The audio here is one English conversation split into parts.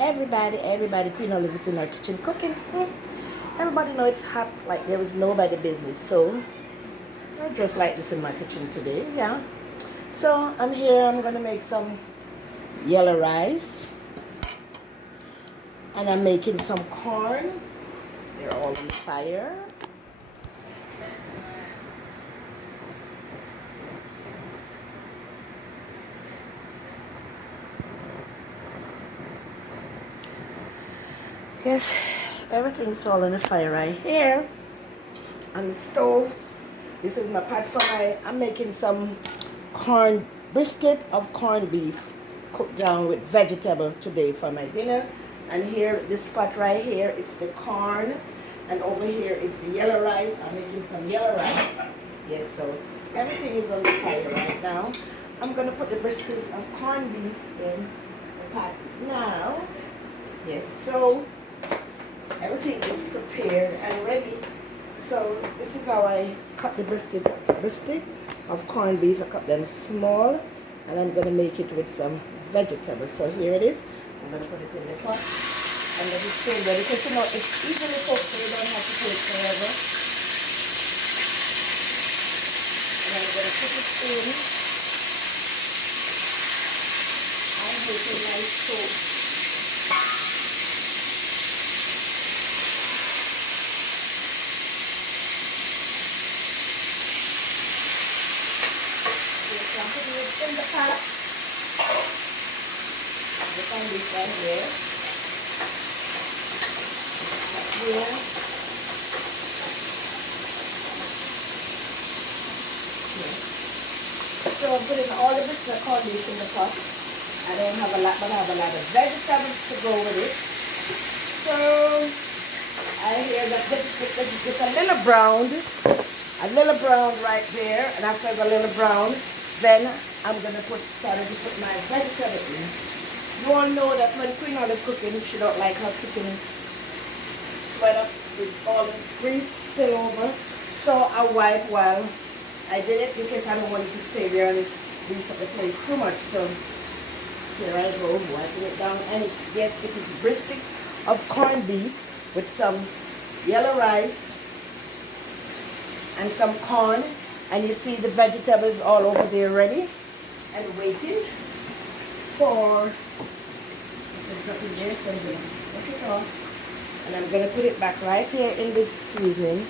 Everybody, Queen Olive is in our kitchen cooking. Everybody know it's hot, like there is nobody business. So I just like this in my kitchen today, yeah. So I'm here, I'm gonna make some yellow rice. And I'm making some corn. They're all on fire. Yes, everything's all on the fire right here on the stove. This is my pot for I'm making some brisket of corned beef cooked down with vegetable today for my dinner. And here, this pot right here, it's the corn. And over here, it's the yellow rice. I'm making some yellow rice. Yes, so everything is on the fire right now. I'm going to put the brisket of corned beef in the pot now. Yes, so everything is prepared and ready. So this is how I cut the brisket of corned beef. I cut them small, and I'm gonna make it with some vegetables. So here it is. I'm gonna put it in the pot and let it stay ready because you know it's easily cooked, so you don't have to cook forever. And I'm gonna put it in. I make a nice sauce. I'm putting it in the pot. The pan is right here. Here. So I'm putting all the brisket corned beef in the pot. I don't have a lot, but I have a lot of vegetables to go with it. So I hear that it's a little brown right there, and after it's a little brown, then I'm gonna start to put my vegetable in. You all know that when Queen Olive cooking, she don't like her kitchen sweat up with all the grease spill over. So I wipe while I did it because I don't want it to stay there and grease up the place too much. So here I go, wiping it down, and yes, it is brisket of corned beef with some yellow rice and some corn, and you see the vegetables all over there ready and waiting for dropping there. So I'm gonna take it off and I'm gonna put it back right here in this seasoning.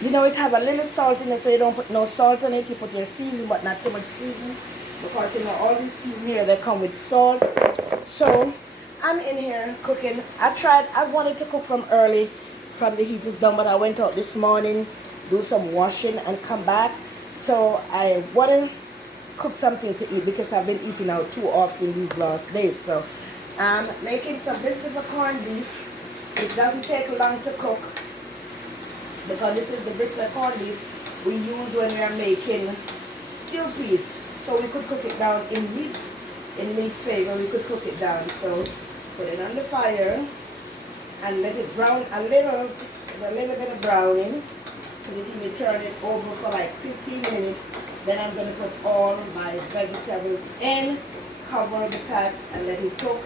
You know, it have a little salt in it, so you don't put no salt on it. You put your seasoning, but not too much seasoning, because you know all these seasonings here they come with salt. So I'm in here cooking. I wanted to cook from early, from the heat was done, but I went out this morning, do some washing and come back. So I want to cook something to eat because I've been eating out too often these last days. So I'm making some brisket of corned beef. It doesn't take long to cook because this is the brisket of corned beef we use when we are making stew peas. So we could cook it down in meat flavor. We could cook it down. So put it on the fire and let it brown a little bit of browning. Put it in, turn it over for like 15 minutes. Then I'm going to put all my vegetables in, cover the pot and let it cook.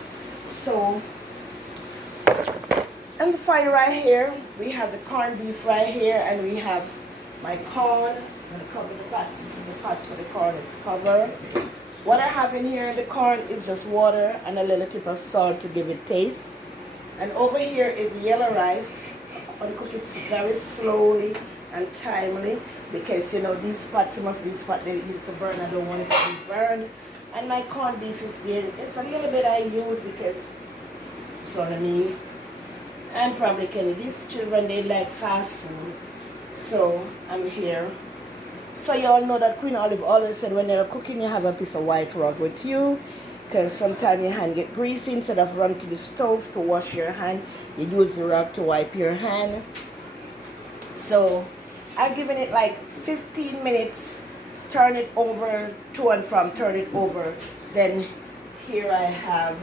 So on the fire right here, we have the corned beef right here, and we have my corn. I'm going to cover the pot. This is the pot for the corn. It's covered. What I have in here, the corn, is just water and a little tip of salt to give it taste. And over here is the yellow rice. I'm going to cook it very slowly and timely because you know some of these pots they used to burn. I don't want it to be burned. And my corned beef is there. It's a little bit I use because Solomon and probably Kenny, these children, they like fast food. So I'm here. So you all know that Queen Olive always said when you're cooking you have a piece of white rag with you, because sometimes your hand get greasy. Instead of run to the stove to wash your hand, you use the rag to wipe your hand. So I've given it like 15 minutes, turn it over, to and from, turn it over. Then here I have,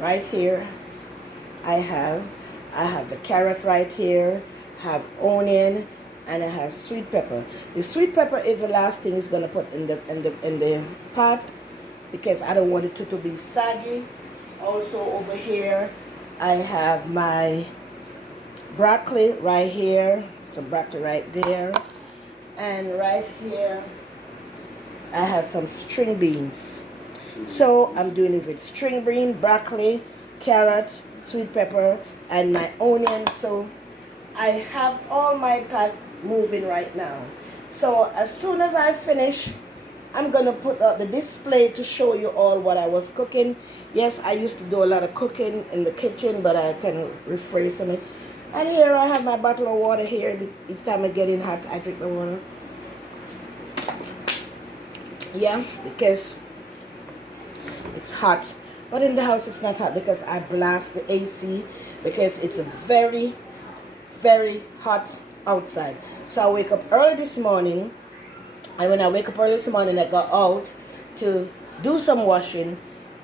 right here, I have the carrot right here, have onion, and I have sweet pepper. The sweet pepper is the last thing is gonna put in the pot because I don't want it to be saggy. Also over here, I have my broccoli right here. Some broccoli right there. And right here, I have some string beans. So I'm doing it with string bean, broccoli, carrot, sweet pepper, and my onion. So I have all my pot moving right now. So as soon as I finish, I'm going to put up the display to show you all what I was cooking. Yes, I used to do a lot of cooking in the kitchen, but I can rephrase from it. And here I have my bottle of water here. Each time I get in hot, I drink the water. Yeah, because it's hot. But in the house it's not hot because I blast the AC because it's very, very hot outside. So I wake up early this morning. And when I wake up early this morning, I go out to do some washing.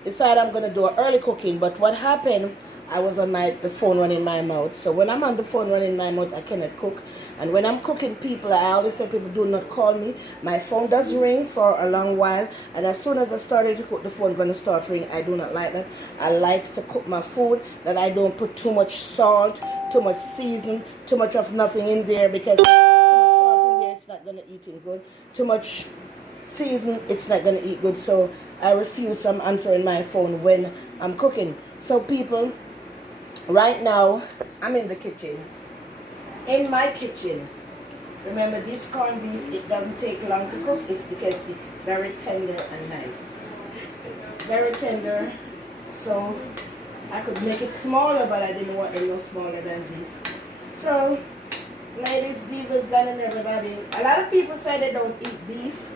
Decide I'm going to do an early cooking. But what happened, I was on the phone running my mouth. So when I'm on the phone running my mouth, I cannot cook. And when I'm cooking people, I always tell people, do not call me. My phone does ring for a long while. And as soon as I started to cook, the phone going to start ringing. I do not like that. I like to cook my food, that I don't put too much salt, too much season, too much of nothing in there. Because too much salt in there, it's not going to eat it good. Too much season, it's not going to eat good. So I refuse from answering my phone when I'm cooking. So people, right now, I'm in the kitchen. In my kitchen. Remember, this corned beef, it doesn't take long to cook. It's because it's very tender and nice. Very tender. So I could make it smaller, but I didn't want it no smaller than this. So, ladies, divas, and everybody, a lot of people say they don't eat beef.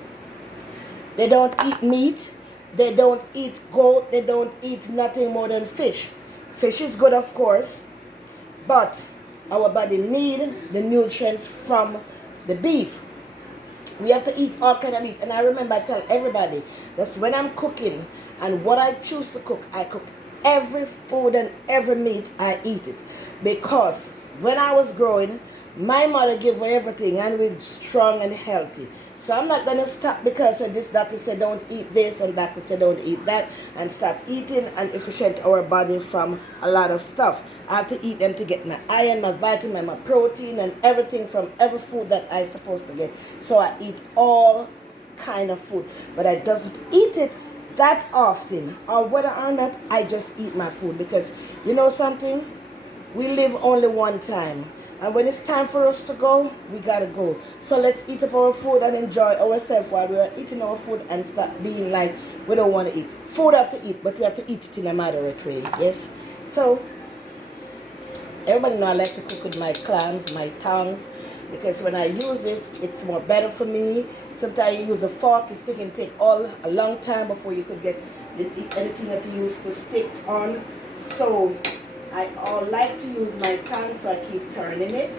They don't eat meat. They don't eat goat. They don't eat nothing more than fish. Fish is good, of course, but our body need the nutrients from the beef. We have to eat all kind of meat. And I remember I tell everybody that when I'm cooking and what I choose to cook, I cook every food and every meat, I eat it. Because when I was growing, my mother gave me everything and we were strong and healthy. So I'm not going to stop because this doctor said don't eat this and doctor said don't eat that and stop eating and efficient our body from a lot of stuff. I have to eat them to get my iron, my vitamin, my protein and everything from every food that I'm supposed to get. So I eat all kind of food. But I doesn't eat it that often. Or whether or not I just eat my food. Because you know something? We live only one time. And when it's time for us to go, we gotta go. So let's eat up our food and enjoy ourselves while we are eating our food and stop being like we don't want to eat. Food have to eat, but we have to eat it in a moderate way. Yes? So, everybody know I like to cook with my clams, my tongs, because when I use this, it's more better for me. Sometimes you use a fork, it can take a long time before you could get anything that you use to stick on. So, I like to use my pan, so I keep turning it.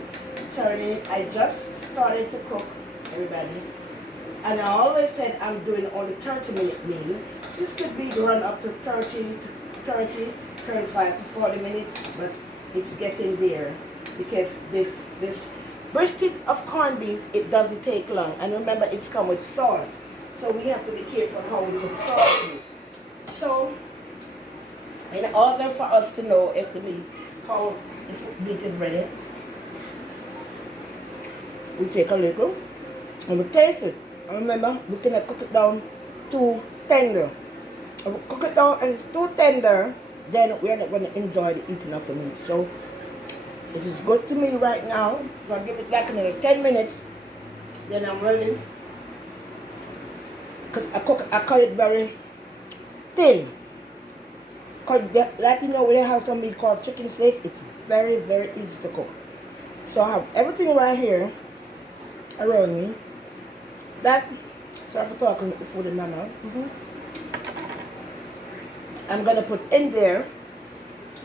I just started to cook, everybody. And I always said I'm doing only 30-minute meal. This could be run up to 35 to 40 minutes, but it's getting there. Because this brisket of corned beef, it doesn't take long. And remember, it's come with salt. So we have to be careful how we put salt in. So, in order for us to know if the meat is ready, we take a little and we taste it. And remember, we cannot cook it down too tender. If we cook it down and it's too tender, then we are not going to enjoy the eating of the meat. So it is good to me right now. So I'll give it like another 10 minutes. Then I'm ready. Because I cut it very thin. Like you know, we have some meat called chicken steak. It's very, very easy to cook. So I have everything right here around me. Sorry for talking with the food in my mouth. I'm going to put in there.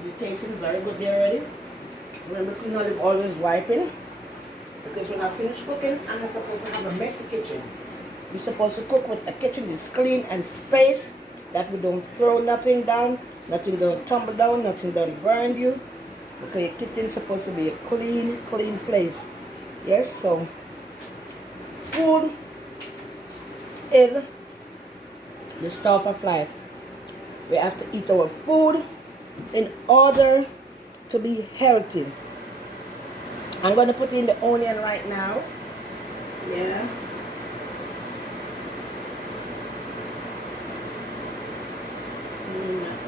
It tastes very good there already. Remember, clean olive always wiping. Because when I finish cooking, I'm not supposed to have a messy kitchen. You're supposed to cook with a kitchen that's clean and space. That we don't throw nothing down, nothing don't tumble down, nothing don't burn you. Okay, your kitchen's supposed to be a clean, clean place. Yes, so food is the stuff of life. We have to eat our food in order to be healthy. I'm going to put in the onion right now. Yeah.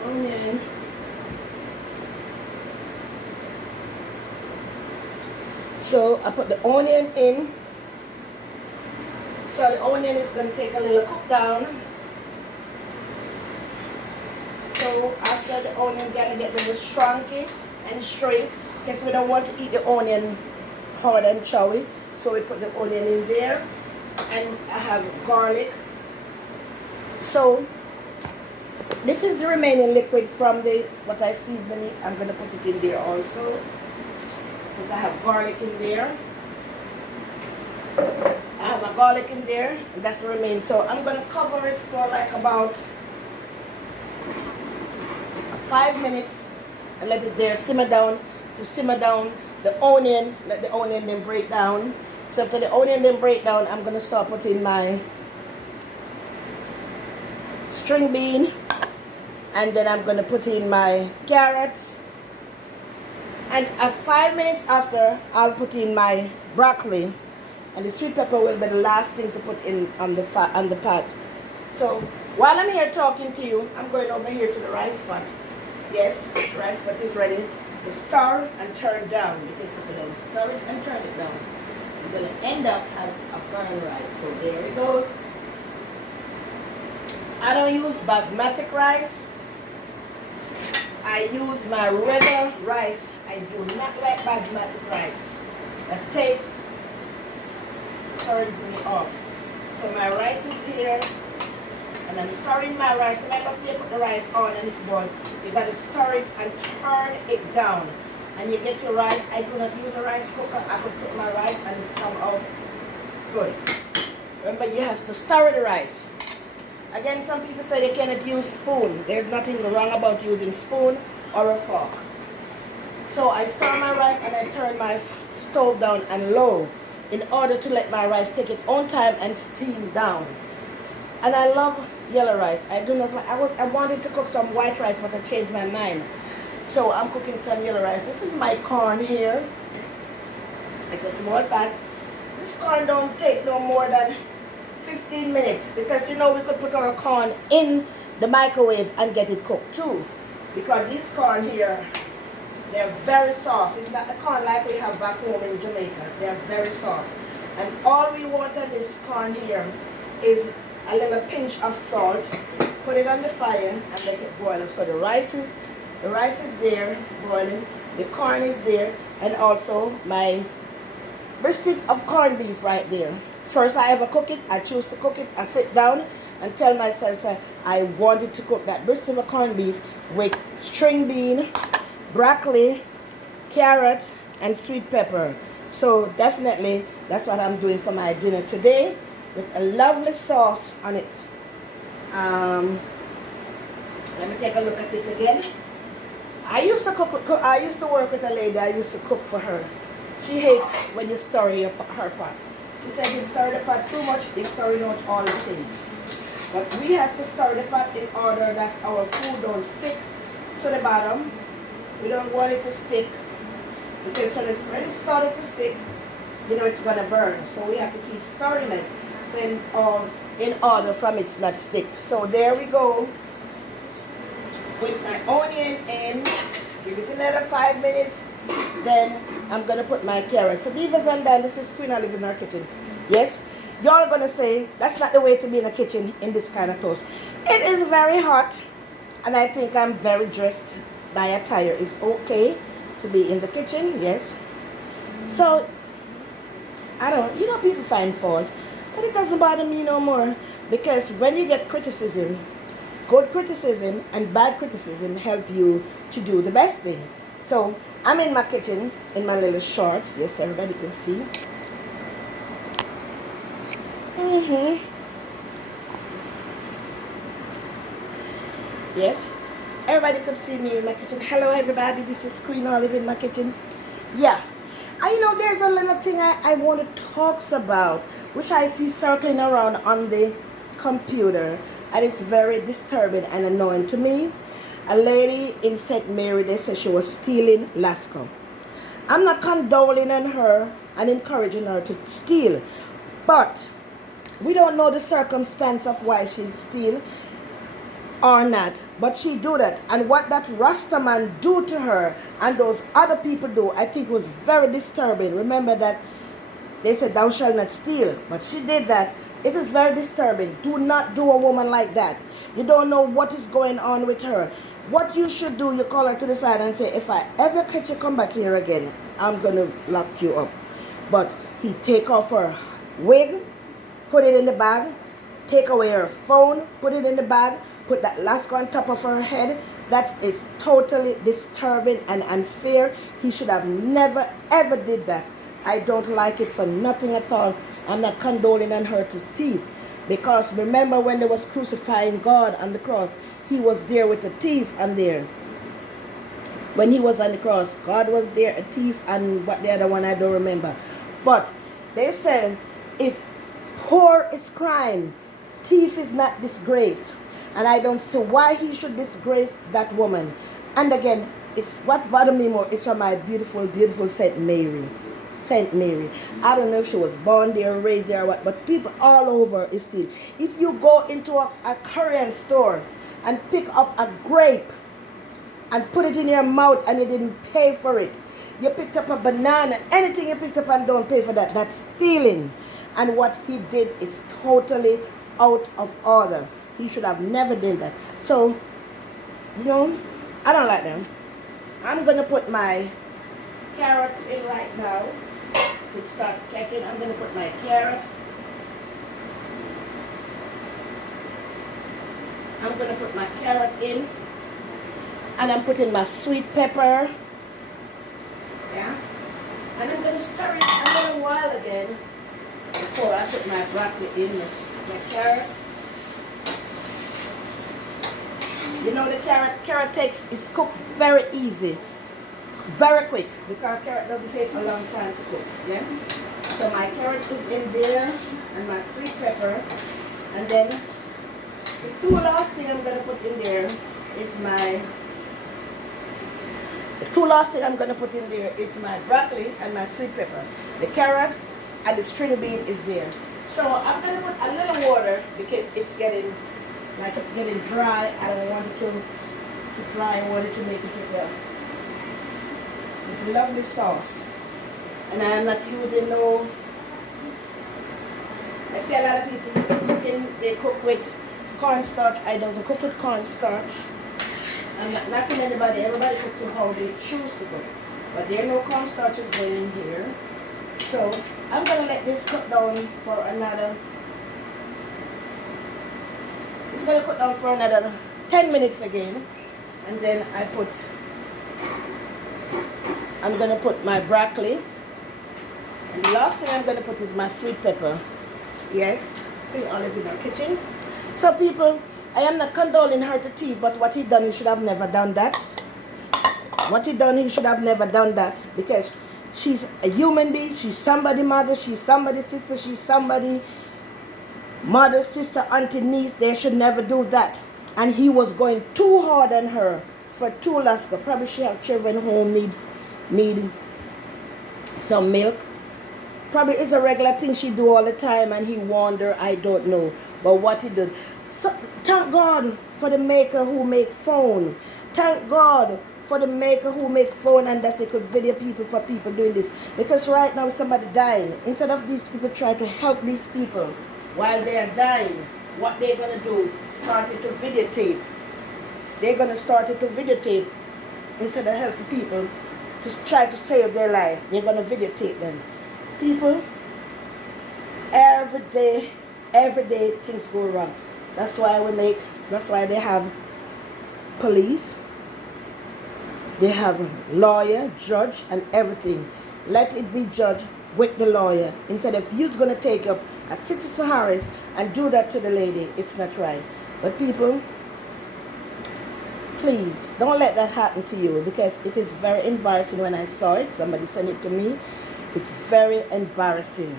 Onion. So I put the onion in. So the onion is going to take a little cook down. So after the onion gonna get a little shrunky and shrink, because we don't want to eat the onion hard and chewy. So we put the onion in there, and I have garlic. So this is the remaining liquid from the what I seasoned it. I'm gonna put it in there also, because I have garlic in there. I have my garlic in there, and that's the remaining. So I'm gonna cover it for like about 5 minutes and let it there simmer down the onions. Let the onion then break down. So after the onion then break down, I'm gonna start putting my string bean, and then I'm gonna put in my carrots, and at 5 minutes after, I'll put in my broccoli, and the sweet pepper will be the last thing to put in on the pot. So while I'm here talking to you, I'm going over here to the rice pot. Yes, the rice pot is ready to stir and turn down, because if you don't stir it and turn it down, you're going to end up as a brown rice. So there it goes. I don't use basmati rice. I use my regular rice. I do not like basmati rice. The taste turns me off. So my rice is here. And I'm stirring my rice. Remember, after you put the rice on and it's done, you got to stir it and turn it down. And you get your rice. I do not use a rice cooker. I could put my rice and it's come out good. Remember, you have to stir the rice. Again, some people say they cannot use spoon. There's nothing wrong about using spoon or a fork. So I stir my rice and I turn my stove down and low in order to let my rice take its own time and steam down. And I love yellow rice. I do not like, I wanted to cook some white rice, but I changed my mind. So I'm cooking some yellow rice. This is my corn here. It's a small pot. This corn don't take no more than 15 minutes, because you know we could put our corn in the microwave and get it cooked too. Because these corn here, they're very soft. It's not the corn like we have back home in Jamaica. They're very soft. And all we want on this corn here is a little pinch of salt. Put it on the fire and let it boil up. So the rice is there boiling, the corn is there, and also my brisket of corned beef right there. First I ever cook it, I choose to cook it, I sit down and tell myself, say, I wanted to cook that brisket of corned beef with string bean, broccoli, carrot, and sweet pepper. So definitely that's what I'm doing for my dinner today, with a lovely sauce on it. Let me take a look at it again. I used to work with a lady. I used to cook for her. She hates when you stir her pot. She said you stir the pot too much, it's stirring out all the things. But we have to stir the pot in order that our food don't stick to the bottom. We don't want it to stick, because when it's started to stick, you know it's gonna burn. So we have to keep stirring it, so in order from it not stick. So there we go. With my onion in, give it another 5 minutes, then I'm gonna put my carrots. So divas and Dan, this is Queen Olive in our kitchen. Yes, y'all are gonna say that's not the way to be in a kitchen in this kind of toast. It is very hot, and I think I'm very dressed. My attire is okay to be in the kitchen. Yes. So I don't, people find fault, but it doesn't bother me no more, because when you get criticism, good criticism and bad criticism help you to do the best thing. So I'm in my kitchen in my little shorts. Yes, everybody can see. Yes, everybody could see me in my kitchen. Hello everybody, this is Queen Olive in my kitchen. Yeah, there's a little thing I want to talk about, which I see circling around on the computer, And it's very disturbing and annoying to me. A lady in St. Mary, they said she was stealing Lasco. I'm not condoling on her and encouraging her to steal. But we don't know the circumstance of why she's stealing or not. But she do that. And what that Rastaman do to her and those other people do, I think was very disturbing. Remember that they said thou shalt not steal. But she did that. It is very disturbing. Do not do a woman like that. You don't know what is going on with her. What you should do, you call her to the side and say, if I ever catch you come back here again, I'm going to lock you up. But he take off her wig, put it in the bag, take away her phone, put it in the bag, put that Lasco on top of her head. That is totally disturbing and unfair. He should have never ever did that. I don't like it for nothing at all. I'm not condoling on her to thief. Because remember when they was crucifying God on the cross, he was there with a thief and there. When he was on the cross, God was there, a thief, and what the other one I don't remember. But they said, if poor is crime, thief is not disgrace. And I don't see why he should disgrace that woman. And again, it's what bothers me more is from my beautiful, beautiful St. Mary. St. Mary. I don't know if she was born there, raised there, or what, but people all over is still. If you go into a Korean store and pick up a grape and put it in your mouth and you didn't pay for it, you picked up a banana, anything you picked up and don't pay for that, that's stealing. And what he did is totally out of order. He should have never done that. So, you know, I don't like them. I'm going to put my carrots in right now. It start checking. I'm going to put my carrot. I'm going to put my carrot in. And I'm putting my sweet pepper. Yeah. And I'm going to stir it a little while again before I put my broccoli in, my carrot. You know the carrot is cooked very easy. Very quick, because carrot doesn't take a long time to cook. Yeah. So my carrot is in there, and my sweet pepper, and then the two last thing I'm gonna put in there is my. The two last thing I'm gonna put in there is my broccoli and my sweet pepper. The carrot and the string bean is there. So I'm gonna put a little water because it's getting dry. I don't want it to dry. I want it to make it with lovely sauce. And I am not using no. I see a lot of people they cook with cornstarch. I don't cook with cornstarch. I'm not knocking anybody. Everybody cook to how they choose to cook. But there are no cornstarch is going in here. So I'm gonna let this cook down for another. It's gonna cook down for another 10 minutes again. And then I'm going to put my broccoli. And the last thing I'm going to put is my sweet pepper. Yes, put olive in our kitchen. So people, I am not condoling her to thief, but what he done, he should have never done that. What he done, he should have never done that. Because she's a human being, she's somebody's mother, she's somebody's sister, she's somebody's mother, sister, auntie, niece. They should never do that. And he was going too hard on her for too Lasco. Probably she have children who need some milk. Probably it's a regular thing she do all the time and he warned her, I don't know. But what he did. So, thank God for the maker who make phone. Thank God for the maker who make phone and that they could video people for people doing this. Because right now somebody dying. Instead of these people try to help these people while they are dying, what they're going to do, start it to videotape. They're going to start it to videotape instead of helping people to try to save their life. They're going to videotape them. People, every day things go wrong. That's why they have police, they have lawyer, judge, and everything. Let it be judged with the lawyer. Instead of you're going to take up a citizen Harris and do that to the lady, it's not right. But people, please don't let that happen to you, because it is very embarrassing. When I saw it, somebody sent it to me. It's very embarrassing.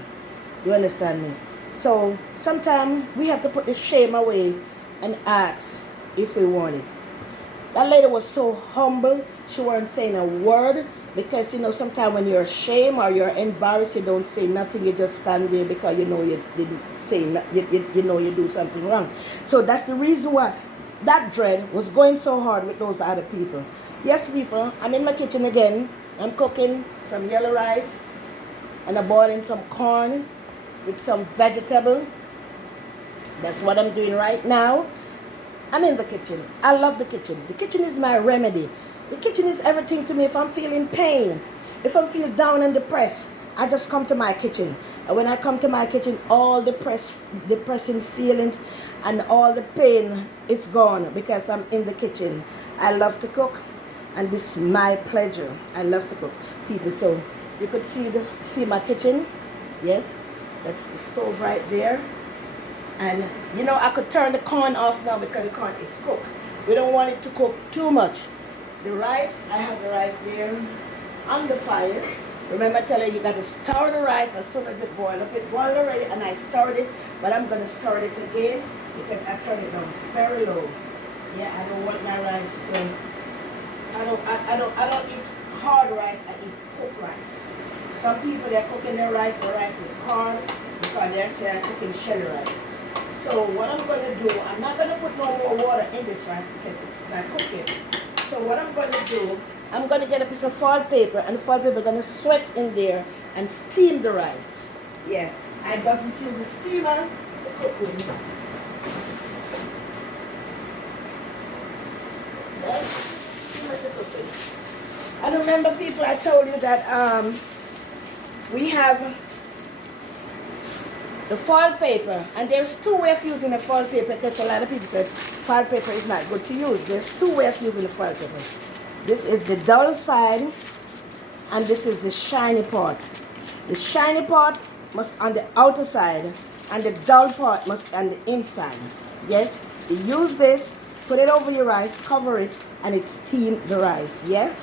You understand me? So sometimes we have to put the shame away and asked if we wanted. That lady was so humble. She wasn't saying a word because sometimes when you're ashamed or you're embarrassed, you don't say nothing. You just stand there because you didn't say you do something wrong. So that's the reason why that dread was going so hard with those other people. Yes, people, I'm in my kitchen again. I'm cooking some yellow rice and I'm boiling some corn with some vegetable. That's what I'm doing right now. I'm in the kitchen. I love the kitchen. The kitchen is my remedy. The kitchen is everything to me. If I'm feeling pain, if I'm feeling down and depressed, I just come to my kitchen. And when I come to my kitchen, all the depressing feelings and all the pain, it's gone because I'm in the kitchen. I love to cook, and this is my pleasure. I love to cook, people. So you could see my kitchen. Yes, that's the stove right there. And I could turn the corn off now because the corn is cooked. We don't want it to cook too much. The rice, I have the rice there on the fire. Remember, I tell you, you got to stir the rice as soon as it boils up. It boiled already and I stirred it, but I'm going to stir it again because I turned it down very low. Yeah, I don't want my rice to, I don't eat hard rice, I eat cooked rice. Some people, they're cooking their rice, the rice is hard because they're saying cooking shell rice. So what I'm going to do, I'm not going to put no more water in this rice because it's not cooking. So what I'm going to do, I'm going to get a piece of foil paper, and the foil paper is going to sweat in there and steam the rice. Yeah, I doesn't use a steamer to cook with. Right? Steamer to cook with. And remember, people, I told you that we have the foil paper, and there's two ways of using the foil paper because a lot of people said foil paper is not good to use. There's two ways of using the foil paper. This is the dull side, and this is the shiny part. The shiny part must on the outer side, and the dull part must on the inside. Yes, you use this, put it over your rice, cover it, and it steam the rice. Yeah.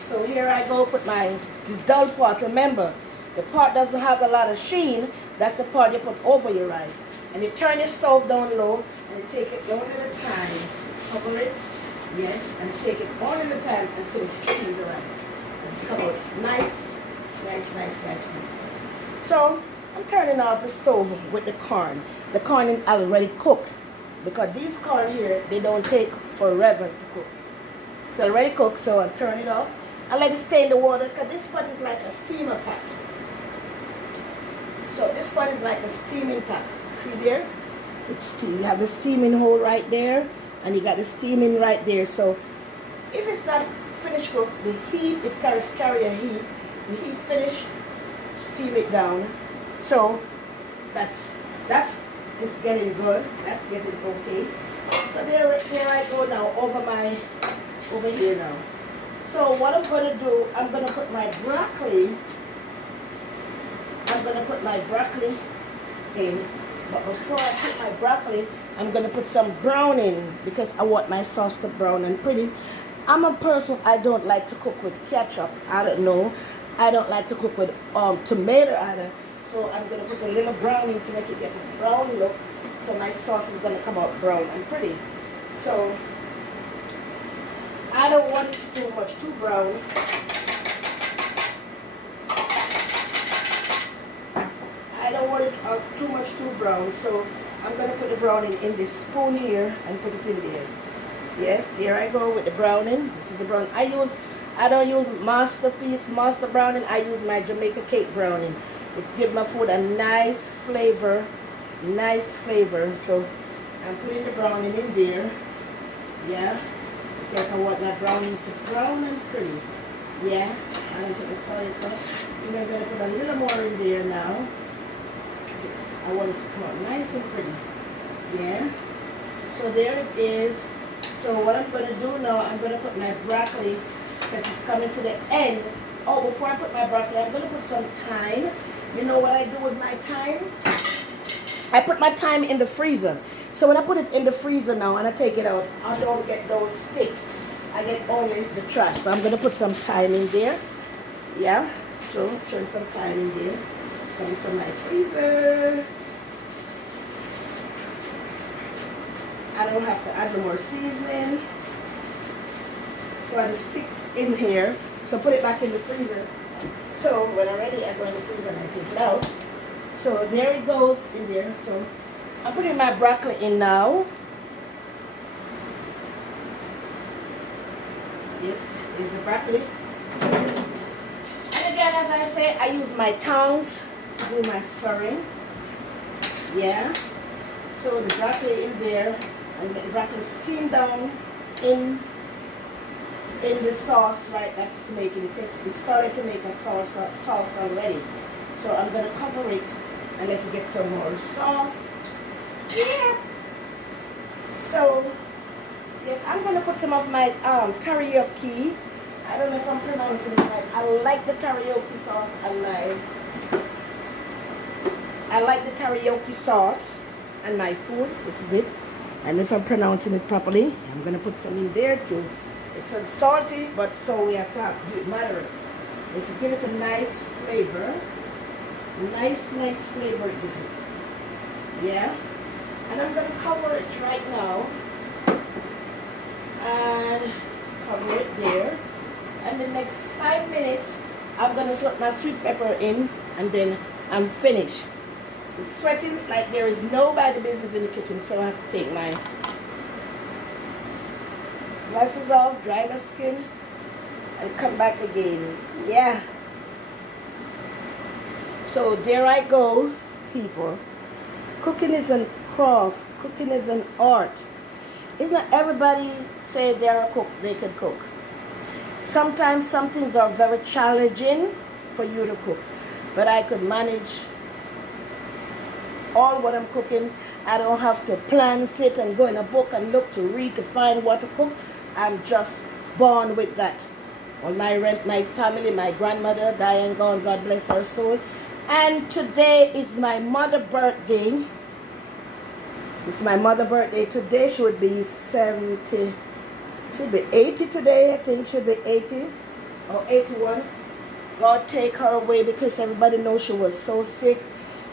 So here I go, put the dull part. Remember, the part doesn't have a lot of sheen. That's the part you put over your rice. And you turn your stove down low, and you take it one at a time. Cover it, yes, and take it one at a time and finish steaming the rice. And it's come out nice. So, I'm turning off the stove with the corn. The corn is already cooked. Because these corn here, they don't take forever to cook. It's already cooked, so I'll turn it off. I'll let it stay in the water, because this pot is like a steamer pot. So this one is like a steaming pot. See there? You have the steaming hole right there, and you got the steaming right there. So if it's not finished cooked, the heat, it carry a heat. The heat finish, steam it down. So that's it's getting good. That's getting okay. So there I go now over here now. So what I'm gonna do, I'm gonna put my broccoli. I'm going to put my broccoli in, but before I put my broccoli, I'm going to put some brown in because I want my sauce to brown and pretty. I'm a person, I don't like to cook with ketchup. I don't know. I don't like to cook with tomato either. So I'm going to put a little brown in to make it get a brown look. So my sauce is going to come out brown and pretty. So I don't want it too brown. I don't want it too brown, so I'm going to put the browning in this spoon here and put it in there. Yes, here I go with the browning. This is the brown. I don't use master browning. I use my Jamaican cake browning. It's give my food a nice flavor. So I'm putting the browning in there. Yeah, because I want my browning to brown and pretty. Yeah, I'm going to put the soy sauce. I'm going to put a little more in there now. I want it to come out nice and pretty. Yeah. So there it is. So what I'm going to do now, I'm going to put my broccoli because it's coming to the end. Oh, before I put my broccoli, I'm going to put some thyme. You know what I do with my thyme? I put my thyme in the freezer. So when I put it in the freezer now and I take it out, I don't get those sticks. I get only the trash. So I'm going to put some thyme in there. Yeah. So turn some thyme in there. Coming from my freezer. I don't have to add no more seasoning. So I just stick it in here. So put it back in the freezer. So when I'm ready, I go in the freezer and I take it out. So there it goes in there. So I'm putting my broccoli in now. This is the broccoli. And again, as I say, I use my tongs to do my stirring. Yeah. So the broccoli is there, and the broccoli steamed down in the sauce, right? That's making it. It's starting to make a sauce already. So I'm gonna cover it and let it get some more sauce. Yeah. So yes, I'm gonna put some of my teriyaki. I don't know if I'm pronouncing it right. I like the teriyaki sauce. I like the teriyaki sauce and my food. This is it. And if I'm pronouncing it properly, I'm gonna put some in there too. It's salty, but so we have to do it moderate. Let's give it a nice flavor. Nice flavor it gives it. Yeah. And I'm gonna cover it right now. And cover it there. And the next 5 minutes, I'm gonna put my sweet pepper in, and then I'm finished. I'm sweating like there is nobody business in the kitchen, so I have to take my glasses off, dry my skin, and come back again. Yeah. So there I go, people. Cooking is a craft. Cooking is an art. It's not everybody say they're a cook, they can cook. Sometimes some things are very challenging for you to cook. But I could manage all what I'm cooking. I don't have to plan, sit and go in a book and look to read to find what to cook. I'm just born with that. On my family, my grandmother, Diane gone, God bless her soul. And today is my mother's birthday. It's my mother's birthday today. She would be 70, should be 80 today, I think. Should be 80 or 81. God take her away, because everybody knows she was so sick.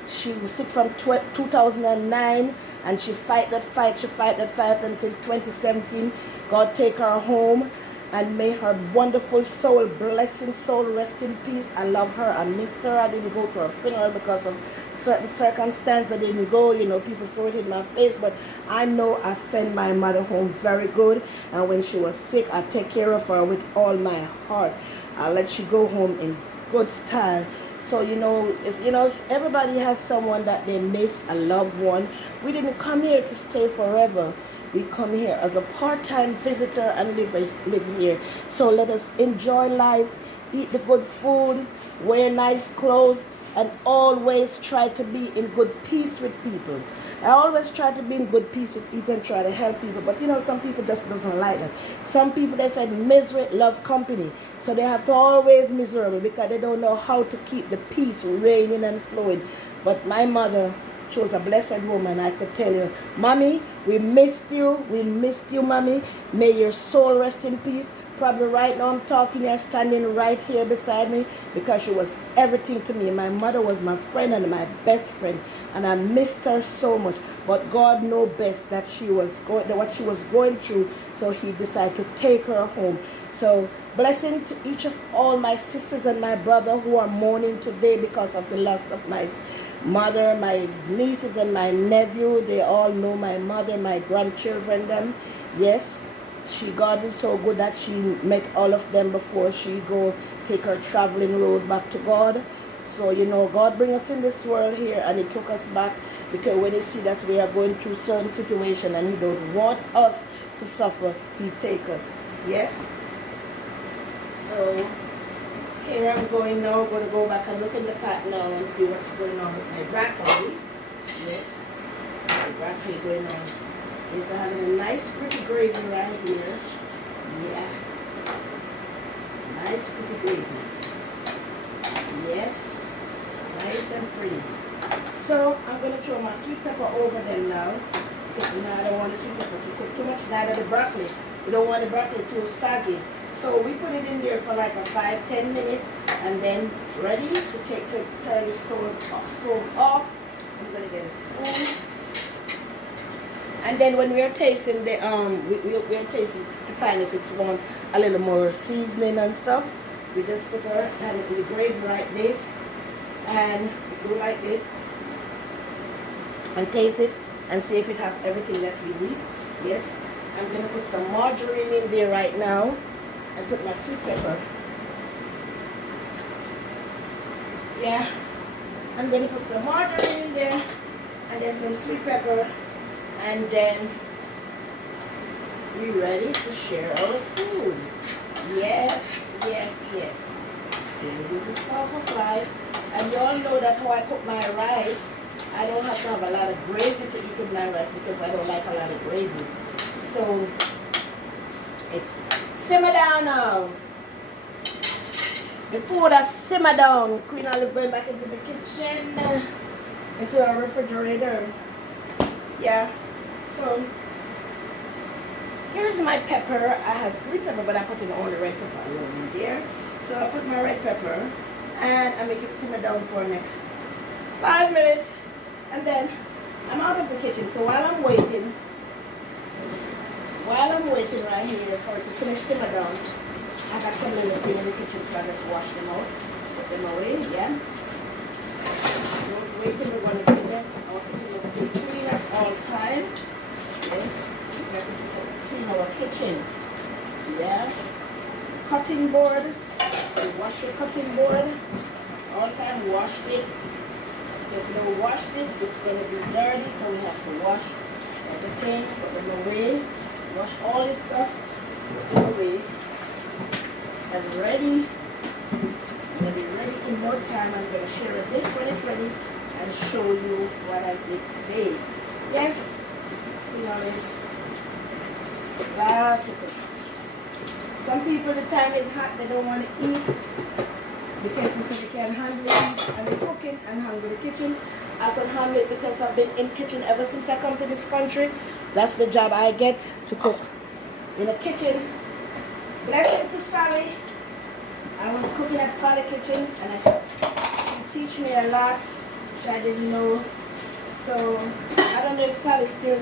She was sick from 2009, and she fight that fight until 2017. God take her home, and may her wonderful soul, blessing soul, rest in peace. I love her. I missed her. I didn't go to her funeral because of certain circumstances. I didn't go. You know, people saw it in my face. But I know I sent my mother home very good. And when she was sick, I take care of her with all my heart. I let she go home in good style. So, everybody has someone that they miss, a loved one. We didn't come here to stay forever. We come here as a part-time visitor and live here. So let us enjoy life, eat the good food, wear nice clothes, and always try to be in good peace with people. I always try to be in good peace with people and try to help people. But some people just doesn't like that. Some people, they said misery love company. So they have to always miserable because they don't know how to keep the peace reigning and flowing. But my mother, she was a blessed woman. I could tell you, Mommy, we missed you. We missed you, Mommy. May your soul rest in peace. Probably right now I'm talking here, standing right here beside me, because she was everything to me. My mother was my friend and my best friend, and I missed her so much. But God knows best that what she was going through, so He decided to take her home. So blessing to each of all my sisters and my brother who are mourning today because of the loss of my mother, my nieces and my nephew. They all know my mother, my grandchildren, them. Yes, God is so good that she met all of them before she go take her traveling road back to God. So, God bring us in this world here, and He took us back because when He see that we are going through certain situation and He don't want us to suffer, He take us. Yes. So here I'm going now. I'm going to go back and look in the pot now and see what's going on with my broccoli. Yes, my broccoli going on. Yes, I'm having a nice pretty gravy right here. Yeah, nice pretty gravy. Yes, nice and pretty. So I'm going to throw my sweet pepper over them now. Because I don't want the sweet pepper to cook too much. Neither the broccoli. We don't want the broccoli too soggy. So we put it in there for like a 5-10 minutes, and then it's ready to turn the stove off. I'm going to get a spoon, And then when we are tasting the we are tasting to find if it's want a little more seasoning and stuff, we just put her and we gravy like this and go like this and taste it and see if it has everything that we need. Yes, I'm gonna put some margarine in there right now and put my sweet pepper. Yeah, I'm gonna put some margarine in there and then some sweet pepper, and then we're ready to share our food. Yes, yes, yes. Food is the stuff of life. And you all know that how I cook my rice, I don't have to have a lot of gravy to eat with my rice because I don't like a lot of gravy. So it's simmer down now. The food has simmered down. Queen Olive going back into the kitchen, into our refrigerator. Yeah. So here's my pepper. I have green pepper, but I put in all the red pepper alone in there. So I put my red pepper and I make it simmer down for the next 5 minutes. And then I'm out of the kitchen. So while I'm waiting right here for it to finish simmer down, I got some little thing in the kitchen, so I just wash them out, put them away, yeah. Don't wait till we're going to clean them. Our kitchen must stay clean at all times. Okay. We got to clean our kitchen. Yeah. Cutting board. You wash your cutting board. All the time, wash it. If you don't wash it, it's going to be dirty, so we have to wash everything, put them away. Wash all this stuff, put them away. And ready. I'm going to be ready in more time. I'm going to share a dish when it's ready and show you what I did today. Yes, you know this. Love to cook. Some people, the time is hot, they don't want to eat because they say they can't handle it. And they're cooking and handle the kitchen. I can handle it because I've been in kitchen ever since I come to this country. That's the job I get, to cook in a kitchen. Blessing to Sally. I was cooking at Sally Kitchen and she teach me a lot which I didn't know. So I don't know if Sally still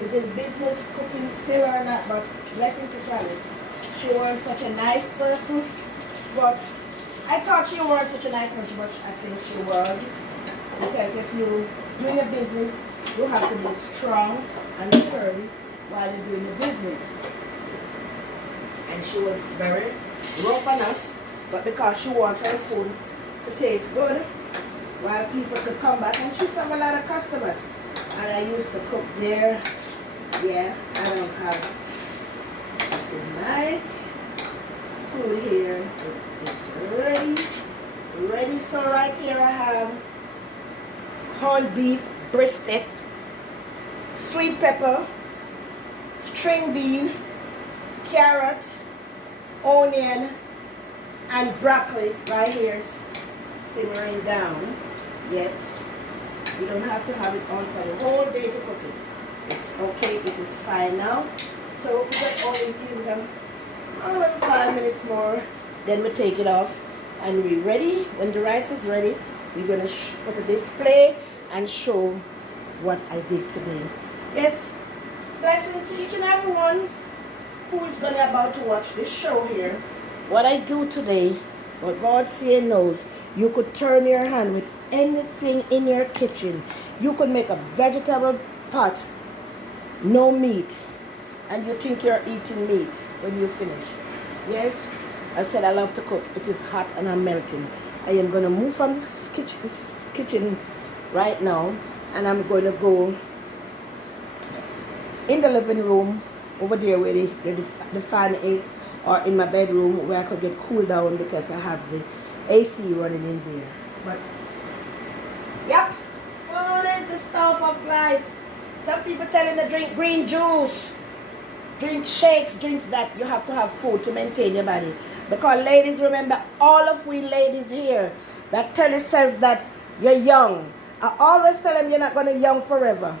is in business cooking still or not, but blessing to Sally. She wasn't such a nice person, but I thought she wasn't such a nice person, but I think she was. Because if you doing a business, you have to be strong and firm while you're doing the business. And she was very rough on us, but because she wanted her food to taste good, while people could come back, and she served a lot of customers. And I used to cook there. Yeah, I don't have. This is my food here. It is ready. Ready. So right here I have corned beef brisket, sweet pepper, string bean, carrot, onion, and broccoli right here simmering down. Yes, you don't have to have it on for the whole day to cook it. It's okay, it is fine now. So we just only give them another 5 minutes more, then we take it off and we're ready. When the rice is ready, we're going to put a display and show what I did today. Yes, blessing to each and everyone who is gonna about to watch this show here. What I do today, what God say knows, you could turn your hand with anything in your kitchen. You could make a vegetable pot, no meat, and you think you're eating meat when you finish. Yes, I said I love to cook. It is hot and I'm melting. I am gonna move from this kitchen right now, and I'm going to go in the living room over there where the fan is, or in my bedroom where I could get cooled down because I have the AC running in there. But yep, food is the stuff of life. Some people telling to drink green juice, drink shakes, drinks that. You have to have food to maintain your body. Because ladies, remember, all of we ladies here that tell yourself that you're young, I always tell them you're not going to young forever.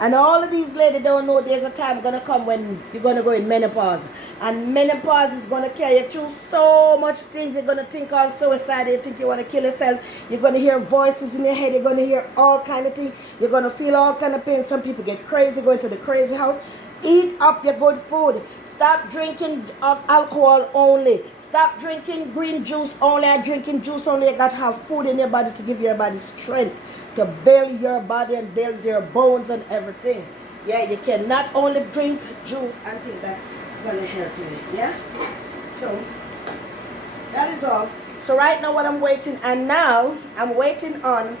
And all of these ladies don't know there's a time gonna come when you're gonna go in menopause. And menopause is gonna carry you through so much things. You're gonna think all suicide, you think you wanna kill yourself, you're gonna hear voices in your head, you're gonna hear all kind of things, you're gonna feel all kind of pain. Some people get crazy, going to the crazy house. Eat up your good food. Stop drinking alcohol only. Stop drinking green juice only and drinking juice only. You got to have food in your body to give your body strength, to build your body and build your bones and everything. Yeah, you cannot only drink juice and think that it's going to help you. Yeah? So, that is all. So right now what I'm waiting, and now I'm waiting on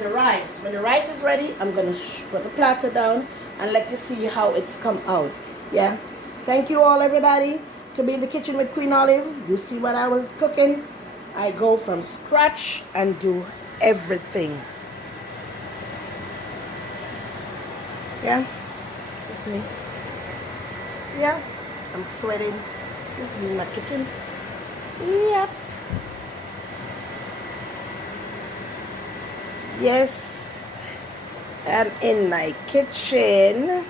the rice. When the rice is ready, I'm going to put the platter down and let you see how it's come out. Yeah. Thank you all, everybody, to be in the kitchen with Queen Olive. You see what I was cooking. I go from scratch and do everything. Yeah. This is me. Yeah. I'm sweating. This is me in my kitchen. Yep. Yes, I'm in my kitchen.